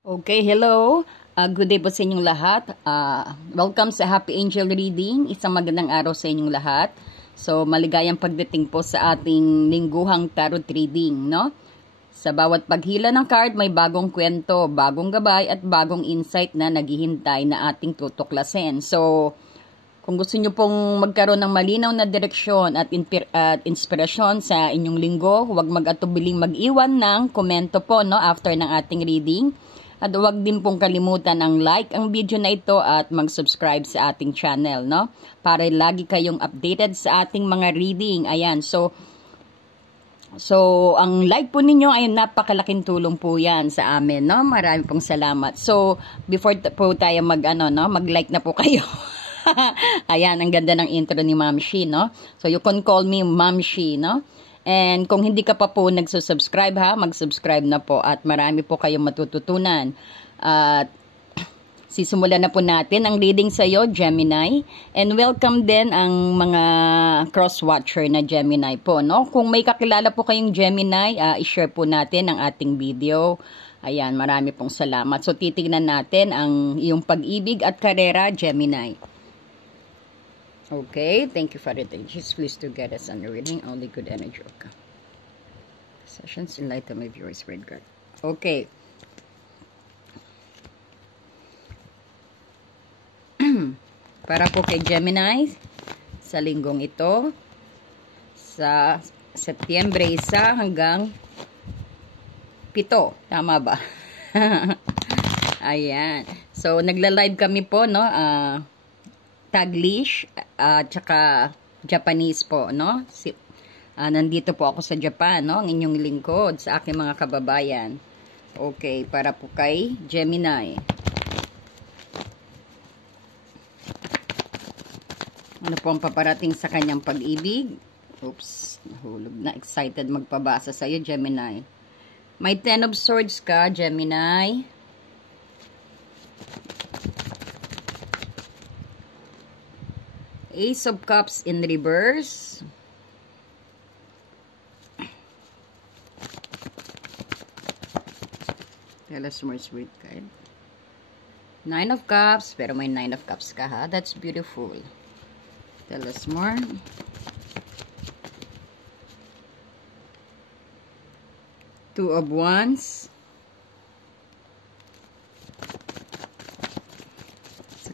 Okay, hello. Good day po sa inyong lahat. Welcome sa Happy Angel Reading. Isang magandang araw sa inyong lahat. So, maligayang pagdating po sa ating lingguhang tarot reading, no? Sa bawat paghila ng card, may bagong kwento, bagong gabay, at bagong insight na naghihintay na ating tutuklasin. So, kung gusto nyo pong magkaroon ng malinaw na direksyon at inspirasyon sa inyong linggo, huwag mag-atubiling mag-iwan ng komento po, no, after ng ating reading. At huwag din pong kalimutan ang like ang video na ito at mag-subscribe sa ating channel, no? Para lagi kayong updated sa ating mga reading. Ayan, so ang like po ninyo ay napakalaking tulong po yan sa amin, no? Marami pong salamat. So, before po tayo mag-like na po kayo. Ayan, ang ganda ng intro ni Ma'am Shi, no? So, you can call me Ma'am Shi, no? And kung hindi ka pa po nagsusubscribe mag-subscribe na po at marami po kayong matututunan. At sisimulan na po natin ang reading sa iyo, Gemini. And welcome din ang mga cross-watcher na Gemini po, no? Kung may kakilala po kayong Gemini, i-share po natin ang ating video. Ayan, marami pong salamat. So, titignan natin ang iyong pag-ibig at karera, Gemini. Okay, thank you for the Jesus. Please to get us on the reading. Only good energy. Okay. Sessions enlighten my viewers. Read card. Okay. Para po kay Gemini sa linggong ito sa Setyembre 1 hanggang 7. Tama ba? Ayan. So, nagla-live kami po, no? Taglish at saka Japanese po, no? Nandito po ako sa Japan, no? Ang inyong lingkod sa aking mga kababayan. Okay, para po kay Gemini. Ano po ang paparating sa kanyang pag-ibig? Oops, nahulog na. Excited magpabasa sa iyo, Gemini. May 10 of Swords ka, Gemini. Ace of Cups in reverse. Tell us more, sweet card. 9 of Cups, pero may 9 of Cups ka, ha? That's beautiful. Tell us more. Two of Wands.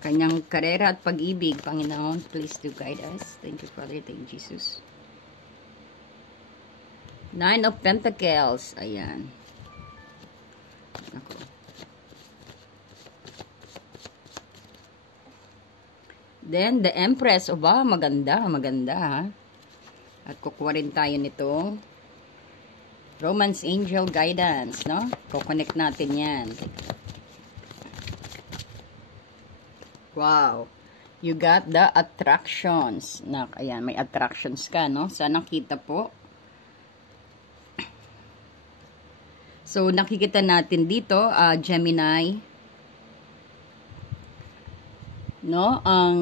Kanyang karera at pag-ibig, Panginoon, please do guide us. Thank you, Father. Thank you, Jesus. 9 of Pentacles. Ayan. Ako. Then, the Empress. O ba, maganda, maganda, ha? At kukuha rin tayo nitong Romance Angel Guidance, no? Kukonect natin yan. Wow. You got the attractions. Ayan, may attractions ka, no? Sana kita po. So, nakikita natin dito, Gemini. No? Ang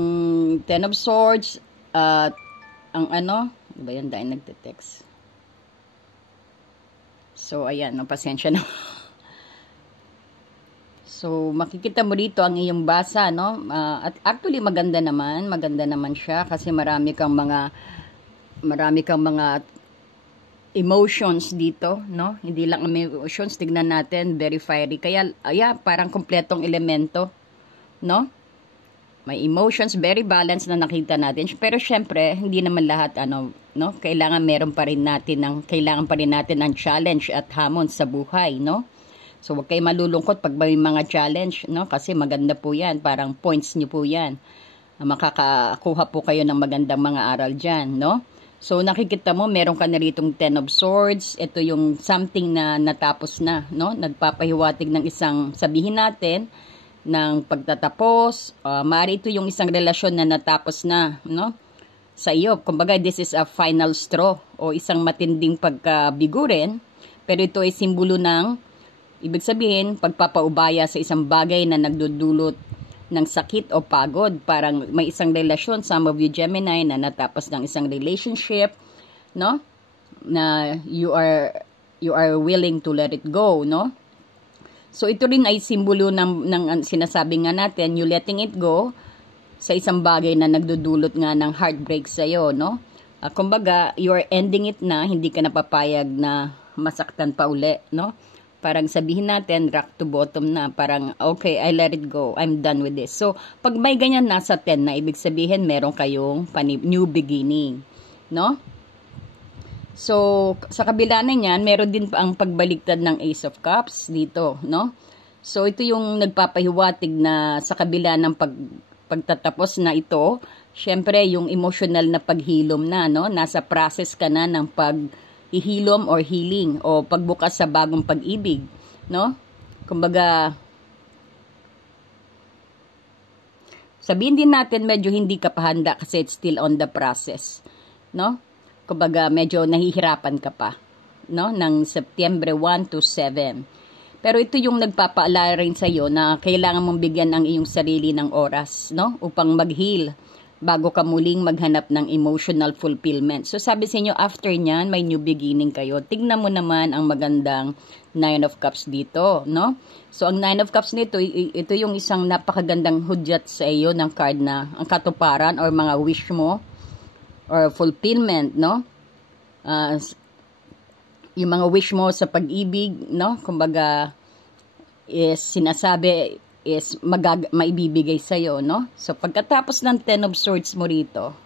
10 of Swords. Ang ano ba yan? Dahil nagte-text. So, ayan, no? Pasensya na. So, makikita mo dito ang iyong basa, no? At actually, maganda naman siya kasi marami kang mga emotions dito, no? Hindi lang emotions, tignan natin, very fiery. Kaya, parang kompletong elemento, no? May emotions, very balanced na nakita natin. Pero syempre, hindi naman lahat, no? Kailangan kailangan pa rin natin ng challenge at hamon sa buhay, no? So, huwag kayo malulungkot pag may mga challenge, no? Kasi maganda po yan. Parang points nyo po yan. Makakakuha po kayo ng magandang mga aral dyan, no? So, nakikita mo, meron ka na ritong 10 of Swords. Ito yung something na natapos na, no? Nagpapahiwatig ng isang, sabihin natin, ng pagtatapos. Maaari ito yung isang relasyon na natapos na, no? Sa iyo. Kumbaga, this is a final straw o isang matinding pagkabigurin. Pero ito ay simbolo ng ibig sabihin, pagpapaubaya sa isang bagay na nagdudulot ng sakit o pagod. Parang may isang relasyon, some of you Gemini, na natapos ng isang relationship, no? Na you are willing to let it go, no? So, ito rin ay simbolo ng sinasabi nga natin, you letting it go sa isang bagay na nagdudulot nga ng heartbreak sa'yo, no? Kumbaga, you are ending it na, hindi ka napapayag na masaktan pa uli, no? Parang sabihin natin, rock to bottom na. Parang, okay, I let it go. I'm done with this. So, pag may ganyan nasa 10 na, ibig sabihin, meron kayong new beginning. No? So, sa kabila na niyan, meron din pa ang pagbaliktad ng Ace of Cups dito. No? So, ito yung nagpapahiwatig na sa kabila ng pagtatapos na ito, syempre, yung emotional na paghilom na, no? Nasa process ka na ng ihilom or healing o pagbukas sa bagong pag-ibig, no? Kumbaga, sabihin din natin medyo hindi ka pa handa kasi it's still on the process, no? Kumbaga, medyo nahihirapan ka pa, no? Ng September 1 to 7. Pero ito yung nagpapaalala rin sa iyo na kailangan mong bigyan ang iyong sarili ng oras, no? Upang mag-heal bago ka muling maghanap ng emotional fulfillment. So, sabi sa inyo, after nyan, may new beginning kayo. Tignan mo naman ang magandang 9 of Cups dito, no? So, ang 9 of Cups nito, ito yung isang napakagandang hudyat sa iyo ng card na ang katuparan or mga wish mo or fulfillment, no? Yung mga wish mo sa pag-ibig, no? Kumbaga, is sinasabi is maibibigay sa'yo, no? So, pagkatapos ng 10 of Swords mo rito,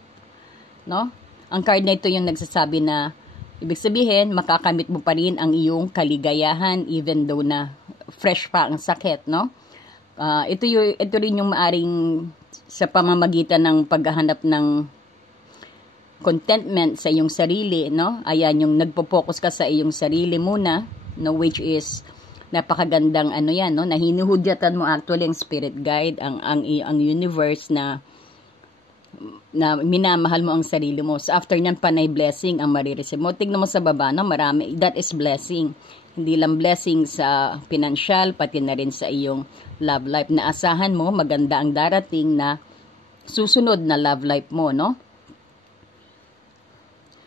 no? Ang card na ito yung nagsasabi na, ibig sabihin, makakamit mo pa rin ang iyong kaligayahan even though na fresh pa ang sakit, no? Ito rin yung maaring sa pamamagitan ng paghahanap ng contentment sa iyong sarili, no? Ayan, yung nagpo-focus ka sa iyong sarili muna, no? Which is napakagandang ano yan, no? Na hinuhudyatan mo actually ang spirit guide, ang universe na minamahal mo ang sarili mo. So after nyan, panay blessing ang marireceive mo. Tignan mo sa baba, no? Marami, that is blessing. Hindi lang blessing sa financial, pati na rin sa iyong love life. Na asahan mo, maganda ang darating na susunod na love life mo, no?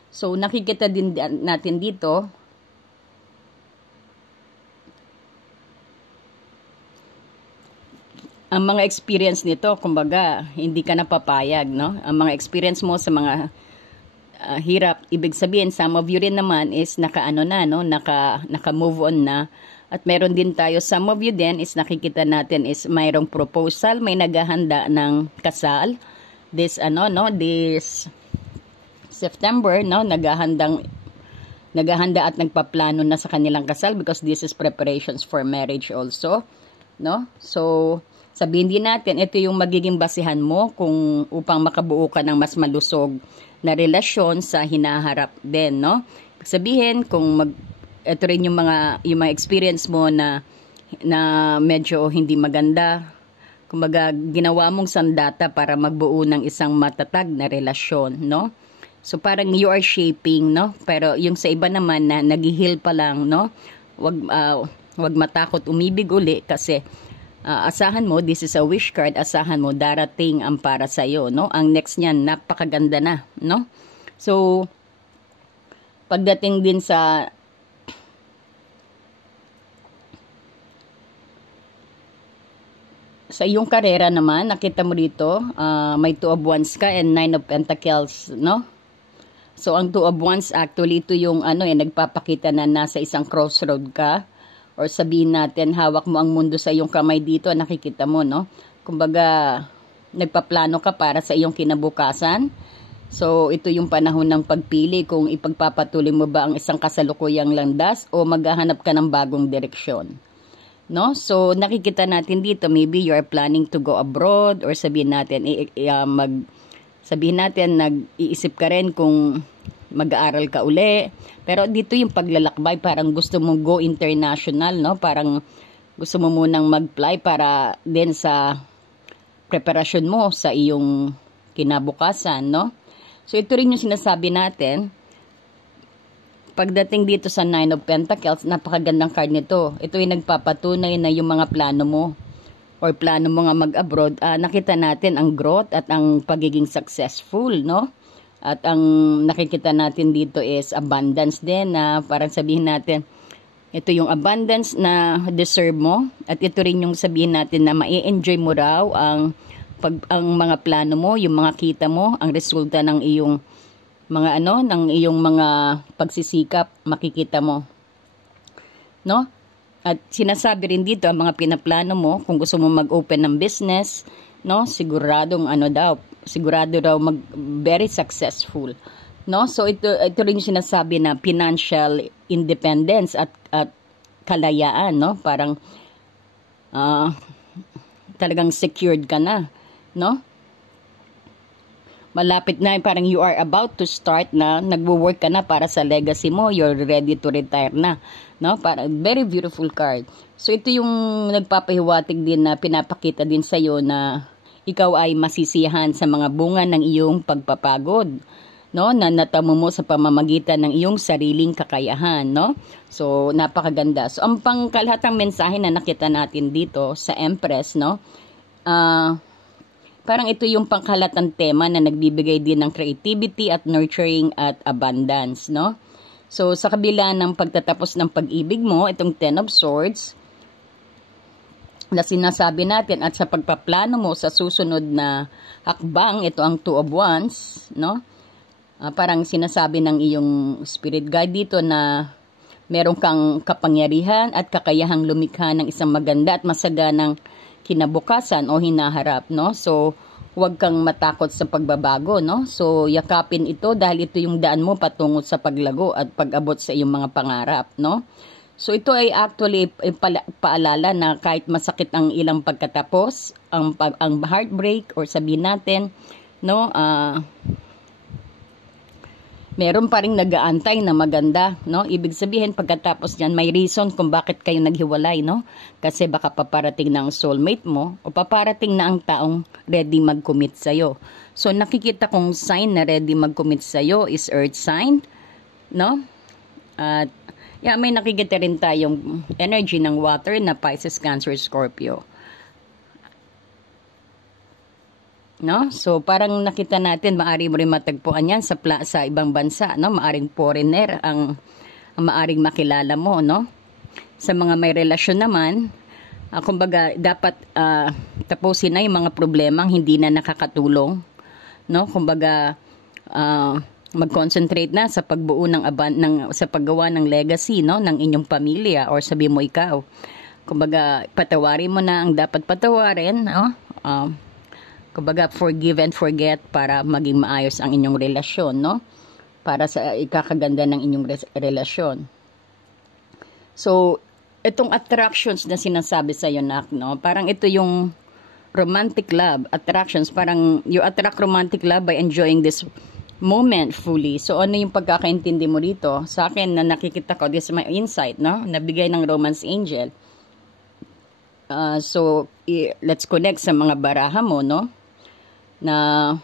So nakikita din natin dito, ang mga experience nito, kumbaga, hindi ka napapayag, no? Ang mga experience mo sa mga hirap, ibig sabihin, some of you rin naman is naka-ano na, no? Naka-move on na. At meron din tayo, some of you din is nakikita natin is mayroong proposal, may naghahanda ng kasal. This September, no? Naghahanda at nagpaplano na sa kanilang kasal because this is preparations for marriage also, no? So, sabihin din natin, ito yung magiging basihan mo kung upang makabuo ka ng mas malusog na relasyon sa hinaharap din, no? Sabihin, ito rin yung mga experience mo na medyo hindi maganda. Kumbaga, ginawa mong sandata para magbuo ng isang matatag na relasyon, no? So, parang you are shaping, no? Pero yung sa iba naman na nag-heal pa lang, no? Wag matakot umibig uli kasi asahan mo, this is a wish card, asahan mo, darating ang para sa'yo, no? Ang next niyan, napakaganda na, no? So, pagdating din sa iyong karera naman, nakita mo dito, may 2 of Wands ka and 9 of Pentacles, no? So, ang 2 of Wands, actually, ito yung nagpapakita na nasa isang crossroad ka. Or sabihin natin, hawak mo ang mundo sa iyong kamay dito, nakikita mo, no? Kumbaga, nagpaplano ka para sa iyong kinabukasan. So, ito yung panahon ng pagpili kung ipagpapatuloy mo ba ang isang kasalukuyang landas o maghahanap ka ng bagong direksyon. No? So, nakikita natin dito, maybe you are planning to go abroad or sabihin natin, nag-iisip ka rin kung mag-aaral ka uli. Pero dito yung paglalakbay, parang gusto mong go international, no? Parang gusto mo munang mag-fly para din sa preparasyon mo sa iyong kinabukasan, no? So, ito rin yung sinasabi natin. Pagdating dito sa 9 of Pentacles, napakagandang card nito. Ito yung nagpapatunay na yung mga plano mo or plano mo nga mag-abroad, nakita natin ang growth at ang pagiging successful, no? At ang nakikita natin dito is abundance din na parang sabihin natin, Ito yung abundance na deserve mo, at ito rin yung sabihin natin na mai-enjoy mo raw ang mga plano mo, yung mga kita mo, ang resulta ng iyong mga ng iyong mga pagsisikap, makikita mo. No? At sinasabi rin dito ang mga pinaplano mo, kung gusto mo mag-open ng business, no? Sigurado raw very successful. No? So ito rin yung sinasabi na financial independence at kalayaan, no? Parang talagang secured ka na, no? Malapit na, parang you are about to start na, nagwo-work ka na para sa legacy mo, you're ready to retire na, no? Para very beautiful card. So ito yung nagpapahiwatig din na pinapakita din sa iyo na ikaw ay masisiyahan sa mga bunga ng iyong pagpapagod, no, na natamo mo sa pamamagitan ng iyong sariling kakayahan, no? So napakaganda. So ang pangkalahatang mensahe na nakita natin dito sa Empress, no, parang ito yung pangkalatang tema na nagbibigay din ng creativity at nurturing at abundance, no? So sa kabila ng pagtatapos ng pag-ibig mo, itong Ten of Swords na sinasabi natin, at sa pagpaplano mo sa susunod na hakbang, ito ang Two of Wands, no? Parang sinasabi ng iyong spirit guide dito na meron kang kapangyarihan at kakayahang lumikha ng isang maganda at masaganang kinabukasan o hinaharap, no? So huwag kang matakot sa pagbabago, no? So yakapin ito dahil ito yung daan mo patungo sa paglago at pag-abot sa iyong mga pangarap, no? So ito ay actually paalala na kahit masakit ang ilang pagkatapos, ang heartbreak, or sabihin natin, no, meron pa ring nag-aantay na maganda, no? Ibig sabihin, pagkatapos niyan, may reason kung bakit kayo naghiwalay, no? Kasi baka paparating na ang soulmate mo, o paparating na ang taong ready mag-commit sa'yo. So, nakikita kong sign na ready mag-commit sa'yo is earth sign, no? At, may nakikita rin tayong energy ng water na Pisces, Cancer, Scorpio. No? So parang nakita natin, maari mo rin matagpuan yan sa ibang bansa, no? Maaring foreigner ang maaring makilala mo, no? Sa mga may relasyon naman, kumbaga dapat tapusin na yung mga problemang hindi na nakakatulong, no? Kumbaga mag-concentrate na sa pagbuo sa paggawa ng legacy, no, ng inyong pamilya, or sabi mo ikaw. Kumbaga patawarin mo na ang dapat patawarin, no? Kumbaga, forgive and forget para maging maayos ang inyong relasyon, no? Para sa ikakaganda ng inyong relasyon. So, itong attractions na sinasabi sa iyo, Nak, no? Parang ito yung romantic love, attractions. Parang you attract romantic love by enjoying this moment fully. So, ano yung pagkakaintindi mo dito? Sa akin, na nakikita ko, this is my insight, no? Nabigay ng Romance Angel. So, let's connect sa mga baraha mo, no? Na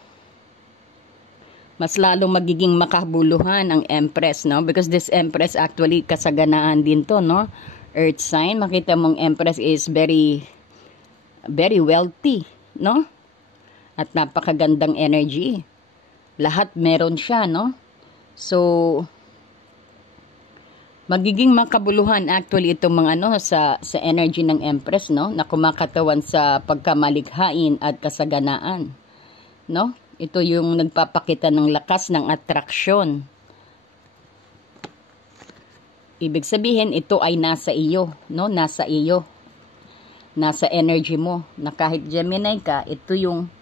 mas lalong magiging makabuluhan ang Empress, no? Because this Empress actually kasaganaan din to, no? Earth sign, makita mong Empress is very very wealthy, no? At napakagandang energy. Lahat meron siya, no? So magiging makabuluhan actually itong mga sa energy ng Empress, no? Na kumakatawan sa pagkamalikhain at kasaganaan. No? Ito yung nagpapakita ng lakas ng atraksyon. Ibig sabihin, ito ay nasa iyo, no? Nasa iyo. Nasa energy mo. Na kahit Gemini ka, ito yung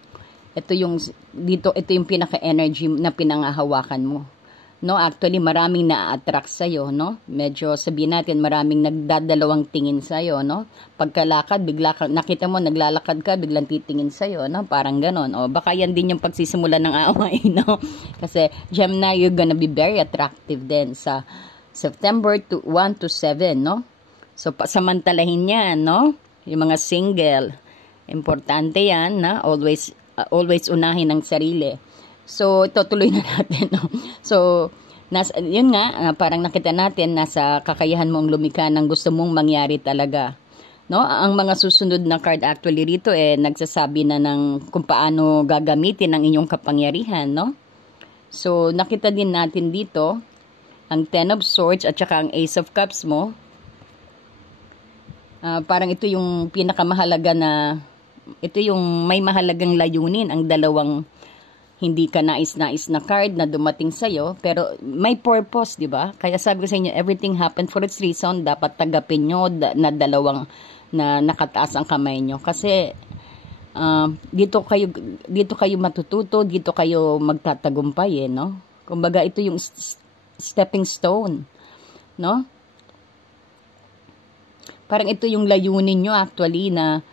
pinaka-energy na pinangahawakan mo. No, actually maraming na-attract sa iyo, no? Medyo sabihin natin maraming nagdadalawang tingin sa iyo, no? Pagkalakad, nakita mo naglalakad ka, biglang titingin sa iyo, no? Parang ganon. O baka yan din yung pagsisimula ng away, no? Kasi Gemini, you're gonna be very attractive din sa September 1 to 7, no? So samantalahin yan, no? Yung mga single, importante yan, na always unahin ang sarili. So, tutuloy na natin, no? So, yun nga, parang nakita natin, nasa kakayahan mong lumikha ng gusto mong mangyari talaga. No? Ang mga susunod na card actually rito, nagsasabi na ng kung paano gagamitin ang inyong kapangyarihan, no? So, nakita din natin dito, ang Ten of Swords at saka ang Ace of Cups mo. Parang ito yung pinakamahalaga na, ito yung may mahalagang layunin, ang dalawang hindi ka nais-nais na card na dumating sa'yo, pero may purpose, di ba? Kaya sabi ko sa inyo, everything happened for its reason. Dapat tagapin nyo na dalawang na nakataas ang kamay nyo. Kasi dito kayo matututo, dito kayo magtatagumpay, no? Kumbaga, ito yung stepping stone, no? Parang ito yung layunin nyo actually na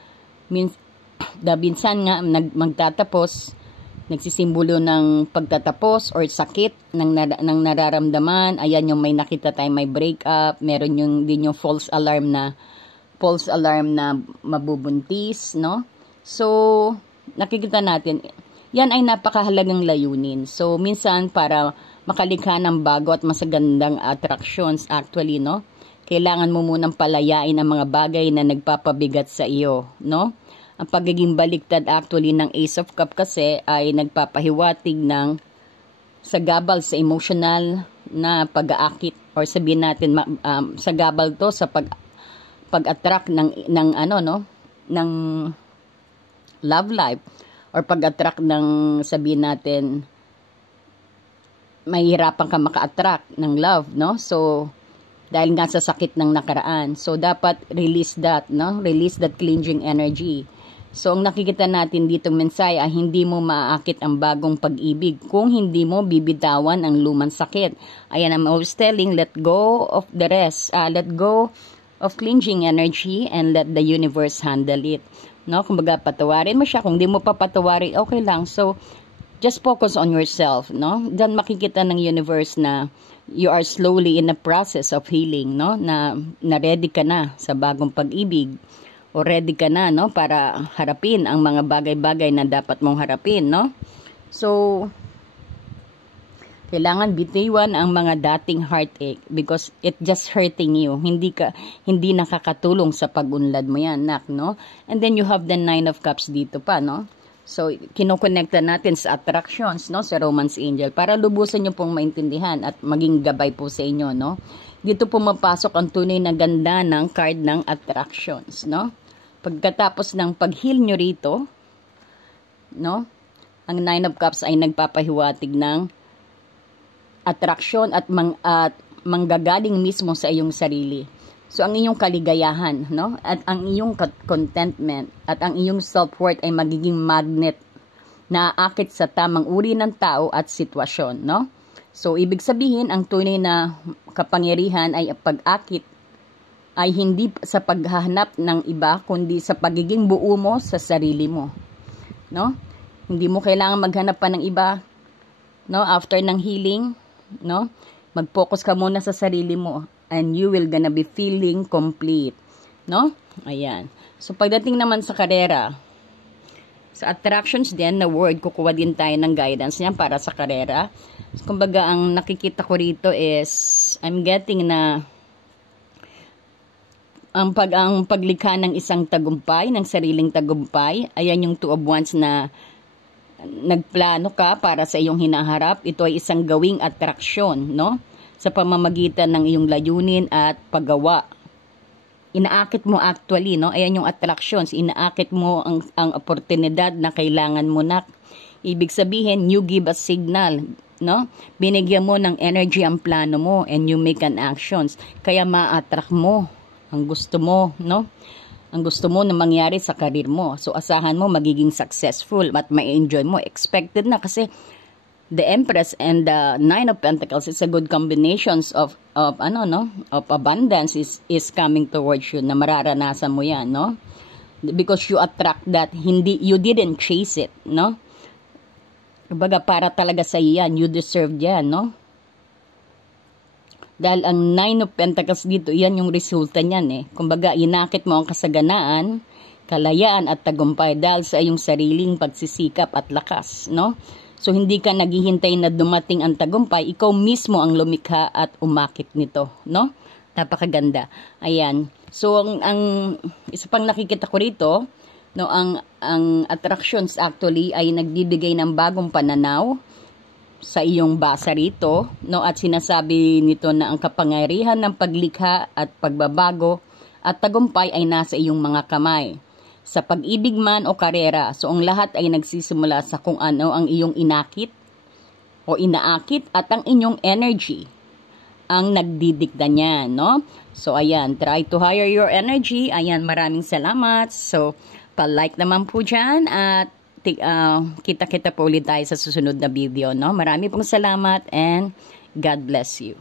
minsan nga magtatapos, nagsisimbolo ng pagtatapos or sakit ng nararamdaman. Ayan yung may nakita tayo, may breakup, meron yung din yung false alarm na mabubuntis, no? So, nakikita natin, yan ay napakahalagang layunin. So, minsan para makalikha ng bago at masagandang attractions actually, no? Kailangan mo munang palayain ang mga bagay na nagpapabigat sa iyo, no? Ang pagiging baliktad actually ng Ace of Cup kasi ay nagpapahiwatig ng sagabal sa emotional na pag-aakit, or sabihin natin sagabal to sa pag-attract ng ano, no, ng love life, or pag-attract ng, sabihin natin, mahihirapan ka maka-attract ng love, no? So dahil nga sa sakit ng nakaraan, so dapat release that, no? Release that clinging energy. So, ang nakikita natin dito mensahe ay hindi mo maaakit ang bagong pag-ibig kung hindi mo bibitawan ang lumang sakit. Ayan, I'm always telling, let go of the rest. Let go of clinging energy and let the universe handle it. No? Kumbaga, patawarin mo siya. Kung di mo pa patawarin, okay lang. So, just focus on yourself. No? Diyan makikita ng universe na you are slowly in the process of healing. No? Na ready ka na sa bagong pag-ibig. O ready ka na, no, para harapin ang mga bagay-bagay na dapat mong harapin, no? So, kailangan bitiwan ang mga dating heartache because it just hurting you. Hindi nakakatulong sa pag-unlad mo yan, nak, no? And then you have the 9 of Cups dito pa, no? So, kinokonekta natin sa attractions, no, sa Romance Angel para lubusan nyo pong maintindihan at maging gabay po sa inyo, no? Dito pumapasok ang tunay na ganda ng card ng attractions, no? Pagkatapos ng pag-heal nyo rito, no, ang 9 of Cups ay nagpapahiwatig ng attraction at manggagaling mismo sa iyong sarili. So, ang iyong kaligayahan, no, at ang iyong contentment at ang iyong self-worth ay magiging magnet na aakit sa tamang uri ng tao at sitwasyon, no? So, ibig sabihin, ang tunay na kapangyarihan ay pag-akit ay hindi sa paghahanap ng iba, kundi sa pagiging buo mo sa sarili mo. No? Hindi mo kailangan maghanap pa ng iba, no? After ng healing, no? Mag-focus ka muna sa sarili mo and you will gonna be feeling complete. No? Ayan. So, pagdating naman sa karera, sa attractions din, na word, kukuha din tayo ng guidance niyan para sa karera. Kumbaga, ang nakikita ko rito is, I'm getting na ang paglikha ng isang tagumpay, ng sariling tagumpay, ayan yung 2 of Wands na nagplano ka para sa iyong hinaharap. Ito ay isang gawing atraksyon, no? Sa pamamagitan ng iyong layunin at paggawa. Inaakit mo actually, no? Ayan yung attractions, inaakit mo ang oportunidad na kailangan mo na. Ibig sabihin, you give a signal, no? Binigyan mo ng energy ang plano mo and you make an actions. Kaya ma-attract mo ang gusto mo, no? Ang gusto mo na mangyari sa karir mo. So, asahan mo magiging successful at ma-enjoy mo. Expected na kasi the Empress and the 9 of Pentacles is a good combinations of abundance is coming towards you, na mararanasan mo yan, no? Because you attract that, you didn't chase it, no? Kumbaga, para talaga sa iyan, you deserve yan, no? Dahil ang 9 of Pentacles dito, yan yung resulta niyan eh. Kumbaga, inakit mo ang kasaganaan, kalayaan at tagumpay dahil sa iyong sariling pagsisikap at lakas, no? So, hindi ka naghihintay na dumating ang tagumpay, ikaw mismo ang lumikha at umakit nito, no? Napakaganda. Ayan. So, ang isa pang nakikita ko rito, no, ang attractions actually ay nagbibigay ng bagong pananaw sa iyong basa rito, no, at sinasabi nito na ang kapangyarihan ng paglikha at pagbabago at tagumpay ay nasa iyong mga kamay. Sa pag-ibig man o karera, so ang lahat ay nagsisimula sa kung ano ang iyong inakit o inaakit at ang inyong energy ang nagdidikta niyan, no? So, ayan, try to higher your energy. Ayan, maraming salamat. So, pa-like naman po dyan at kita-kita po ulit tayo sa susunod na video, no? Marami pong salamat and God bless you.